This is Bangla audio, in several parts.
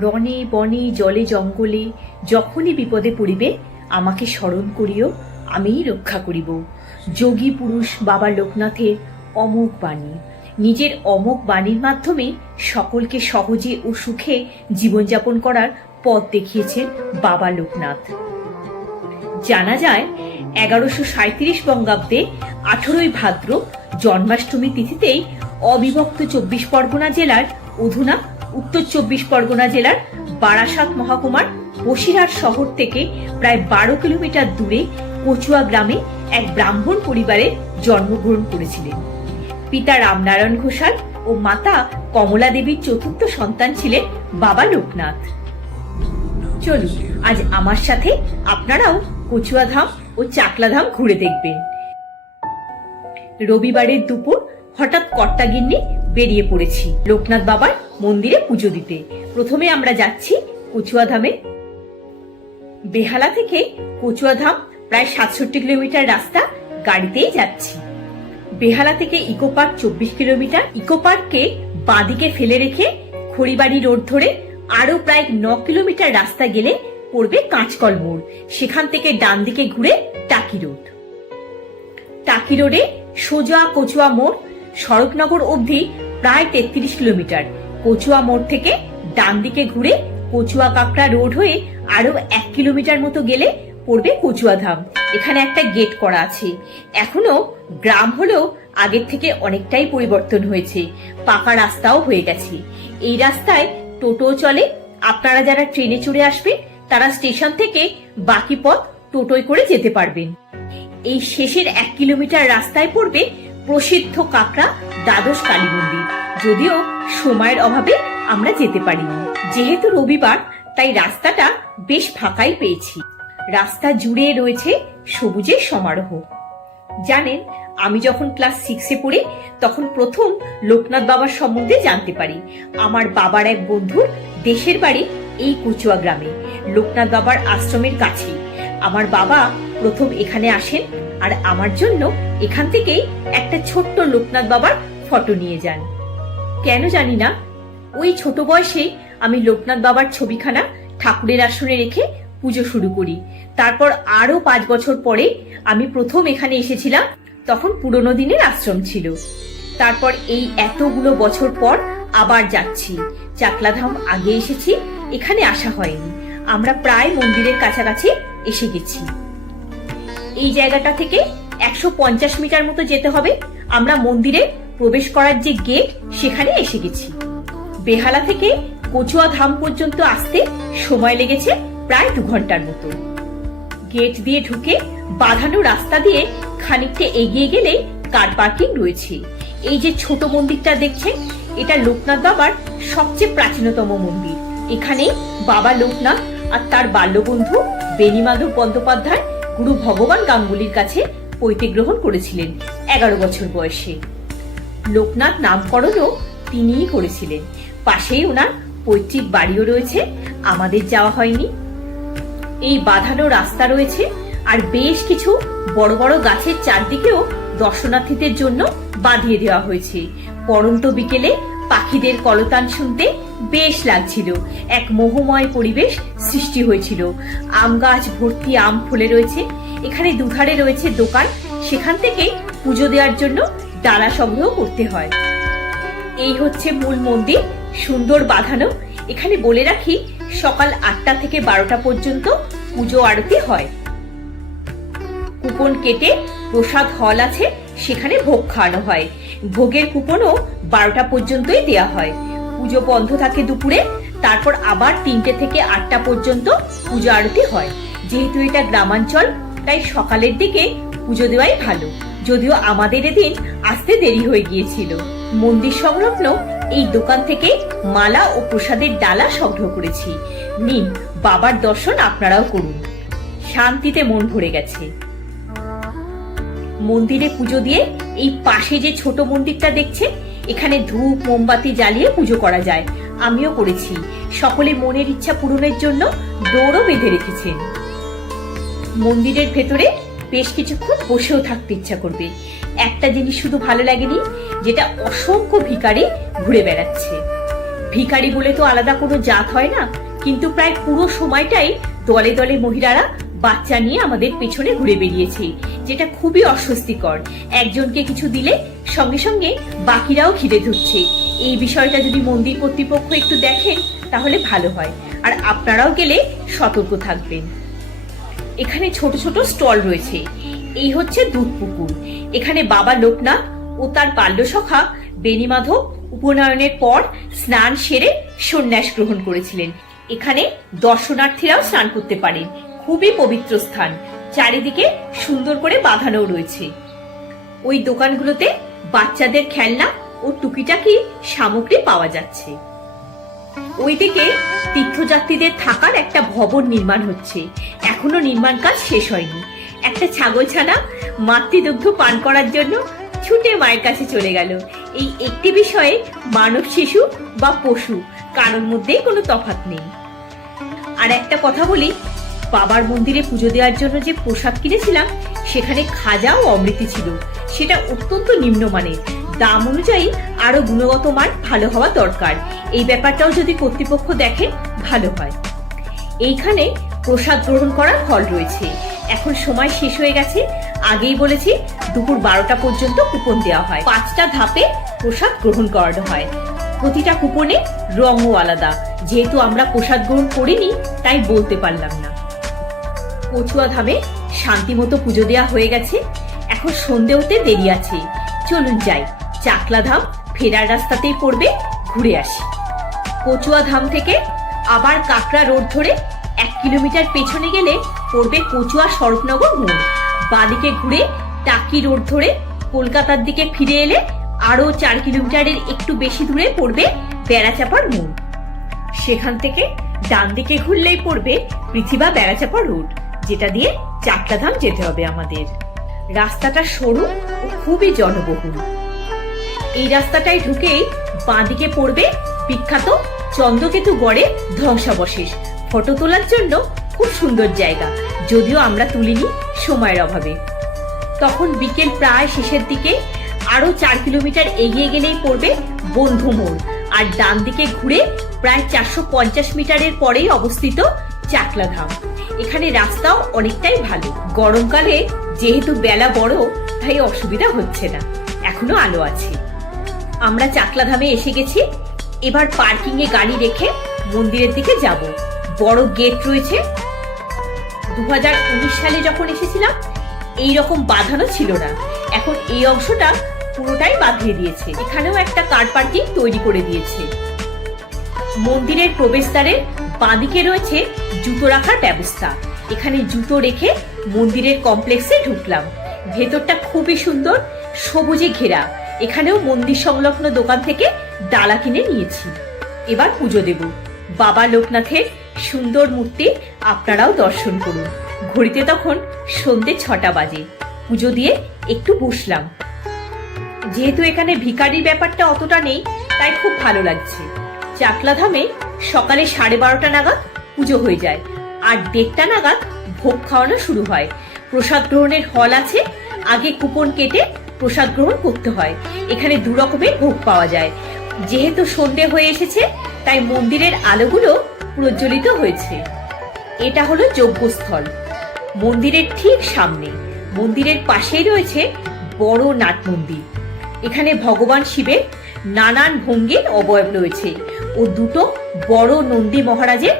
রণে বনে জলে জঙ্গলে যখনই বিপদে পড়িবে আমাকে স্মরণ করিও, আমিই রক্ষা করিব। যোগী পুরুষ বাবা লোকনাথের অমোঘ বাণী। নিজের অমোঘ বাণীর মাধ্যমে সকলকে সহজে ও সুখে জীবনযাপন করার পথ দেখিয়েছেন বাবা লোকনাথ। জানা যায় 1137 বঙ্গাব্দে 18ই ভাদ্র জন্মাষ্টমী তিথিতেই অবিভক্ত 24 পরগনা জেলার অধুনা উত্তর 24 পরগনা জেলার বারাসাত মহকুমার বসিরহাট শহর থেকে প্রায় 12 কিলোমিটার দূরে কচুয়া গ্রামে এক ব্রাহ্মণ পরিবারে জন্মগ্রহণ করেছিলেন। পিতা রামনারায়ণ ঘোষাল ও মাতা কমলা দেবীর চতুর্থ সন্তান ছিলেন বাবা লোকনাথ। চলুন আজ আমার সাথে আপনারাও কচুয়া ধাম ও চাকলা ধাম ঘুরে দেখবেন। রবিবারের দুপুর হঠাৎ কর্তাগিন্নি বেরিয়ে পড়েছি লোকনাথ বাবার মন্দিরে পুজো দিতে। প্রথমে আমরা যাচ্ছি কচুয়া ধামে। বেহালা থেকে কচুয়া ধাম প্রায় 67 কিলোমিটার রাস্তা, গাড়িতেই যাচ্ছি। বেহালা থেকে ইকো পার্ক 24 কিলোমিটার। ইকো পার্ককে বাঁদিকে ফেলে রেখে খড়িবাড়ি রোড ধরে আরো প্রায় 9 কিলোমিটার রাস্তা গেলে পড়বে কাঁচকল মোড়। সেখান থেকে ডান দিকে ঘুরে টাকি রোড। টাকি রোডে সোজা কচুয়া মোড়। সড়কনগর অবধি প্রায় 33 কিলোমিটার। কচুয়া মোড় থেকে ডান দিকে ঘুরে কচুয়া কাকড়া রোড হয়ে আরো 1 কিলোমিটার মতো গেলে পড়বে কচুয়া ধাম। এখানে একটা গেট করা আছে। এখনো গ্রাম হলেও আগের থেকে অনেকটাই পরিবর্তন হয়েছে, পাকা রাস্তাও হয়ে গেছে। এই রাস্তায় টোটো চলে। আপনারা যারা ট্রেনে চড়ে আসবেন তারা স্টেশন থেকে বাকি পথ টোটোয় করে যেতে পারবেন। এই শেষের 1 কিলোমিটার রাস্তায় পড়বে প্রসিদ্ধ কাকড়া দ্বাদশ কালী মন্দির। যদিও সময়ের অভাবে আমরা যেতে পারিনি। যেহেতু রবিবার তাই রাস্তাটা বেশ ফাঁকাই পেয়েছি। রাস্তা জুড়ে রয়েছে সবুজের সমারোহ। জানেন, আমি যখন ক্লাস 6-এ পড়ি তখন প্রথম লোকনাথ বাবার সম্বন্ধে জানতে পারি। আমার বাবার এক বন্ধুর দেশের বাড়ি এই কচুয়া গ্রামে, লোকনাথ বাবার আশ্রমের কাছেই। আমার বাবা প্রথম এখানে আসেন আর আমার জন্য এখান থেকেই একটা ছোট্ট লোকনাথ বাবার ফটো নিয়ে যান। কেন জানি না, ওই ছোট বয়সেই আমি লোকনাথ বাবার ছবিখানা ঠাকুরের আসনে রেখে পুজো শুরু করি। তারপর আরো 5 বছর পরে আমি প্রথম এখানে এসেছিলাম, তখন পুরনো দিনের আশ্রম ছিল। তারপর এই এতগুলো বছর পর আবার যাচ্ছি। চাকলাধাম আগে এসেছি, এখানে আসা হয়নি। আমরা প্রায় মন্দিরের কাছাকাছি এসে গেছি। এই জায়গাটা থেকে 150 মিটার মতো যেতে হবে। আমরা মন্দিরে প্রবেশ করার যে গেট সেখানে এসে গেছি। বেহালা থেকে কচুয়া ধাম পর্যন্ত আসতে সময় লেগেছে প্রায় 2 ঘন্টার মতো। গেট দিয়ে ঢুকে বাঁধানো রাস্তা দিয়ে খানিকটা এগিয়ে গেলে কার পার্কিং রয়েছে। এই যে ছোট মন্দিরটা দেখছেন, এটা লোকনাথ বাবার সবচেয়ে প্রাচীনতম মন্দির। এখানে বাবা লোকনাথ আর তার বাল্যবন্ধু বেণীমাধব বন্দ্যোপাধ্যায় গুরু ভগবান গাঙ্গুলির কাছে পৈতে গ্রহণ করেছিলেন 11 বছর বয়সে। লোকনাথ নামকরণও তিনিই করেছিলেন। পাশেই ওনার পৈতৃক বাড়িও রয়েছে, আমাদের যাওয়া হয়নি। এই বাঁধানো রাস্তা রয়েছে আর বেশ কিছু বড় বড় গাছের চারদিকেও দর্শনার্থীদের জন্য বাঁধিয়ে দেওয়া হয়েছে। পড়ন্ত বিকেলে পাখিদের কলতান শুনতে বেশ লাগছিল। এক মোহময় পরিবেশ সৃষ্টি হয়েছিল। আম গাছ ভর্তি আম ফলে রয়েছে। এখানে দুধারে রয়েছে দোকান, সেখান থেকে পুজো দেওয়ার জন্য ডালা সংগ্রহ করতে হয়। এই হচ্ছে মূল মন্দির, সুন্দর বাঁধানো। এখানে বলে রাখি, সকাল 8টা থেকে 12টা পর্যন্ত পুজো আরতি হয়। কুপন কেটে প্রসাদ হল আছে, সেখানে ভোগ খাওয়ানো হয়। ভোগের কুপনও 12টা পর্যন্তই দেয়া হয়। পুজো বন্ধ থাকে দুপুরে। তারপর আবার 3টে থেকে 8টা পর্যন্ত পুজো আরতি হয়। যেহেতু এটা গ্রামাঞ্চল তাই সকালের দিকে পুজো দেওয়াই ভালো। যদিও আমাদের এদিন আসতে দেরি হয়ে গিয়েছিল। মন্দির সংলগ্ন এই দোকান থেকে মালা ও প্রসাদের ডালা সংগ্রহ করেছি। নিন, বাবার দর্শন আপনারাও করুন। শান্তিতে মন ভরে গেছে। মন্দিরে পুজো দিয়ে এই পাশে যে ছোট মন্দিরটা দেখছেন, এখানে ধূপ মোমবাতি জ্বালিয়ে পুজো করা যায়। আমিও করেছি। সকলে মনের ইচ্ছা পূরণের জন্য দৌড়ও বেঁধে রেখেছেন। মন্দিরের ভেতরে বেশ কিছুক্ষণ বসেও থাকতে ইচ্ছা করবে। একটা জিনিস শুধু ভালো লাগেনি, যেটা অসংখ্য ভিখারি ঘুরে বেড়াচ্ছে। ভিখারি বলে তো আলাদা কোনো জাত হয় না, কিন্তু প্রায় পুরো সময়টাই দলে দলে মহিলারা বাচ্চা নিয়ে আমাদের পেছনে ঘুরে বেরিয়েছে, যেটা খুবই অস্বস্তিকর। একজনকে কিছু দিলে সঙ্গে সঙ্গে বাকিরাও ঘিরে ধরছে। এই বিষয়টা যদি মন্দির কর্তৃপক্ষ একটু দেখেন তাহলে ভালো হয়, আর আপনারাও গেলে সতর্ক থাকবেন। এখানে ছোট ছোট স্টল রয়েছে। এই হচ্ছে দুধ পুকুর। এখানে বাবা লোকনাথ ও তার বাল্যসখা বেণীমাধব উপনয়নের পর স্নান সেরে সন্ন্যাস গ্রহণ করেছিলেন। এখানে দর্শনার্থীরাও স্নান করতে পারেন। খুবই পবিত্র স্থান, চারিদিকে সুন্দর করে বাঁধানো রয়েছে। ওই দোকানগুলোতে বাচ্চাদের খেলনা ও টুকিটাকি সামগ্রী পাওয়া যাচ্ছে। ওইদিকে তীর্থযাত্রীদের থাকার একটা ভবন নির্মাণ হচ্ছে, এখনো নির্মাণ কাজ শেষ হয়নি। একটা ছাগলছানা মাতৃদুগ্ধ পান করার জন্য ছুটে মায়ের কাছে চলে গেল। এই একটি বিষয়ে মানব শিশু বা পশু কারোর মধ্যেই কোনো তফাৎ নেই। আর একটা কথা বলি, বাবার মন্দিরে পুজো দেওয়ার জন্য যে প্রসাদ কিনেছিলাম সেখানে খাজা ও অমৃতি ছিল। সেটা অত্যন্ত নিম্নমানের, দাম অনুযায়ী আরো গুণগত মান ভালো হওয়া দরকার। এই ব্যাপারটাও যদি কর্তৃপক্ষ দেখে ভালো হয়। এইখানে প্রসাদ গ্রহণ করার হল রয়েছে। এখন সময় শেষ হয়ে গেছে, আগেই বলেছি দুপুর 12টা পর্যন্ত কুপন দেওয়া হয়। 5টা ধাপে প্রসাদ গ্রহণ করানো হয়। প্রতিটা কুপনে রঙও আলাদা। যেহেতু আমরা প্রসাদ গ্রহণ করিনি তাই বলতে পারলাম না। কচুয়া ধামে শান্তি মতো পুজো দেওয়া হয়ে গেছে। এখন সন্ধে হতে দেরি আছে, চলুন যাই। চাকলা ধাম ফেরার রাস্তাতেই পড়বে, ঘুরে আসি। কচুয়া ধাম থেকে আবার কাকড়া রোড ধরে 1 কিলোমিটার পেছনে গেলে পড়বে কচুয়া শরৎনগর মোড়। বাদিকে ঘুরে টাকি রোড ধরে কলকাতার দিকে ফিরে এলে আরো 4 কিলোমিটারের একটু বেশি দূরে পড়বে বেড়াচাপার মোড়। সেখান থেকে ডান দিকে ঘুরলেই পড়বে পৃথিবী বেড়াচাপা রোড, যেটা দিয়ে চাকলাধাম যেতে হবে আমাদের। রাস্তাটা সরু ও খুবই জনবহুল। এই রাস্তাটায় ঢুকেই বাঁদিকে পড়বে বিখ্যাত চন্দ্রকেতু গড়ের ধ্বংসাবশেষ। ফটো তোলার জন্য খুব সুন্দর জায়গা, যদিও আমরা তুলিনি সময়ের অভাবে। তখন বিকেল প্রায় শেষের দিকে। আরো 4 কিলোমিটার এগিয়ে গেলেই পড়বে বন্ধু মোড়, আর ডান দিকে ঘুরে প্রায় 450 মিটারের পরেই অবস্থিত চাকলাধাম। এখানে রাস্তাও অনেকটাই ভালো। গরমকালে যেহেতু বেলা বড় তাই অসুবিধা হচ্ছে না, এখনো আলো আছে। আমরা চাকলাধামে এসে গেছি। এবার পার্কিং এ গাড়ি রেখে মন্দিরের দিকে যাব। বড় গেট রয়েছে। 2019 সালে যখন এসেছিলাম এই রকম বাঁধানো ছিল না, এখন এই অংশটা পুরোটাই বাঁধিয়ে দিয়েছে। এখানেও একটা কার পার্কিং তৈরি করে দিয়েছে। মন্দিরের প্রবেশদ্বারের বাঁদিকে রয়েছে জুতো রাখার ব্যবস্থা। এখানে জুতো রেখে মন্দিরের কমপ্লেক্সে ঢুকলাম। ভেতরটা খুবই সুন্দর, সবুজে ঘেরা। এখানেও মন্দির সংলগ্ন দোকান থেকে ডালা কিনে নিয়েছি। এবার পুজো দেব। বাবা লোকনাথের সুন্দর মূর্তি আপনারাও দর্শন করুন। ঘড়িতে তখন সন্ধে 6টা বাজে। পুজো দিয়ে একটু বসলাম। যেহেতু এখানে ভিখারির ব্যাপারটা অতটা নেই তাই খুব ভালো লাগছে। চাকলাধামে সকালে 12:30 নাগাদ পুজো হয়ে যায়, আর 1:30 নাগাদ ভোগ খাওয়ানো শুরু হয়। প্রসাদ গ্রহণের হল আছে, আগে কুপন কেটে প্রসাদ গ্রহণ করতে হয়। এখানে 2 রকমের ভোগ পাওয়া যায়। যেহেতু সন্ধে হয়ে এসেছে তাই মন্দিরের আলোগুলো প্রজ্বলিত হয়েছে। এটা হলো যজ্ঞস্থল। মন্দিরের ঠিক সামনে, মন্দিরের পাশেই রয়েছে বড় নাট মন্দির। এখানে ভগবান শিবের নানান ভঙ্গির অবয়ব রয়েছে ও 2টো বড় নন্দী মহারাজের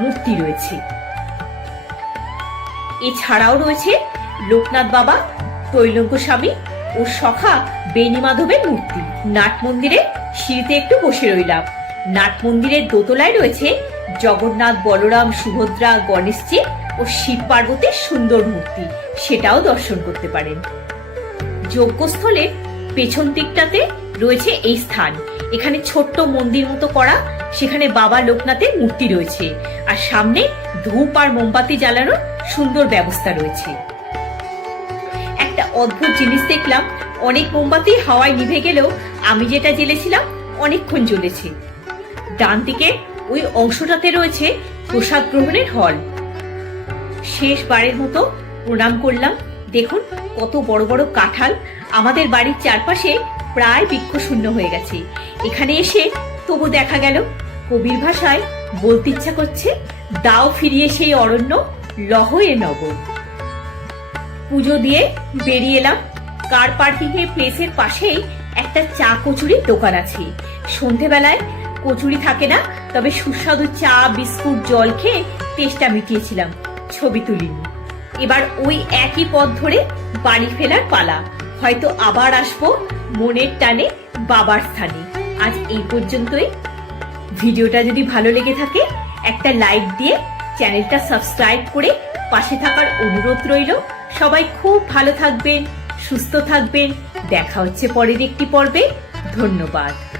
মূর্তি রয়েছে। এছাড়াও রয়েছে লোকনাথ বাবা, তৈলঙ্গ স্বামী ও সখা বেণীমাধবের মূর্তি। নাট মন্দিরে সিঁড়িতে একটু বসে রইলাম। নাট মন্দিরের দোতলায় রয়েছে জগন্নাথ, বলরাম, সুভদ্রা, গণেশজি ও শিব পার্বতীর সুন্দর মূর্তি, সেটাও দর্শন করতে পারেন। যজ্ঞস্থলের পেছন দিকটাতে রয়েছে এই স্থান। এখানে ছোট্ট মন্দির মতো করা, সেখানে বাবা লোকনাথের মূর্তি রয়েছে, আর সামনে ধূপ আর মোমবাতি জ্বালানোর সুন্দর ব্যবস্থা রয়েছে। একটা অদ্ভুত জিনিস দেখলাম, অনেক মোমবাতি হাওয়ায় নিভে গেলেও আমি যেটা জ্বেলেছিলাম অনেকক্ষণ জ্বলেছে। ডান দিকে ওই অংশটাতে রয়েছে প্রসাদ গ্রহণের হল। শেষবারের মতো প্রণাম করলাম। দেখুন কত বড় বড় কাঁঠাল। আমাদের বাড়ির চারপাশে প্রায় বৃক্ষ শূন্য হয়ে গেছে। এখানে এসে তবু দেখা গেল কবির ভাষায় বলতে ইচ্ছা করছে, দাও ফিরিয়ে সেই অরণ্য, লহ এ নগর। পুজো দিয়ে বেরিয়ে এলাম। কার পার্কিং এর প্লেসের পাশেই একটা চা কচুরির দোকান আছে। সন্ধেবেলায় কচুরি থাকে না, তবে সুস্বাদু চা বিস্কুট জল খেয়ে তেষ্টা মিটিয়েছিলাম, ছবি তুলিনি। এবার ওই একই পথ ধরে বাড়ি ফেরার পালা। হয়তো আবার আসবো মনের টানে বাবার স্থানে। আজ এই পর্যন্তই। ভিডিওটা যদি ভালো লেগে থাকে একটা লাইক দিয়ে চ্যানেলটা সাবস্ক্রাইব করে পাশে থাকার অনুরোধ রইল। সবাই খুব ভালো থাকবেন, সুস্থ থাকবেন। দেখা হচ্ছে পরের একটি পর্বে। ধন্যবাদ।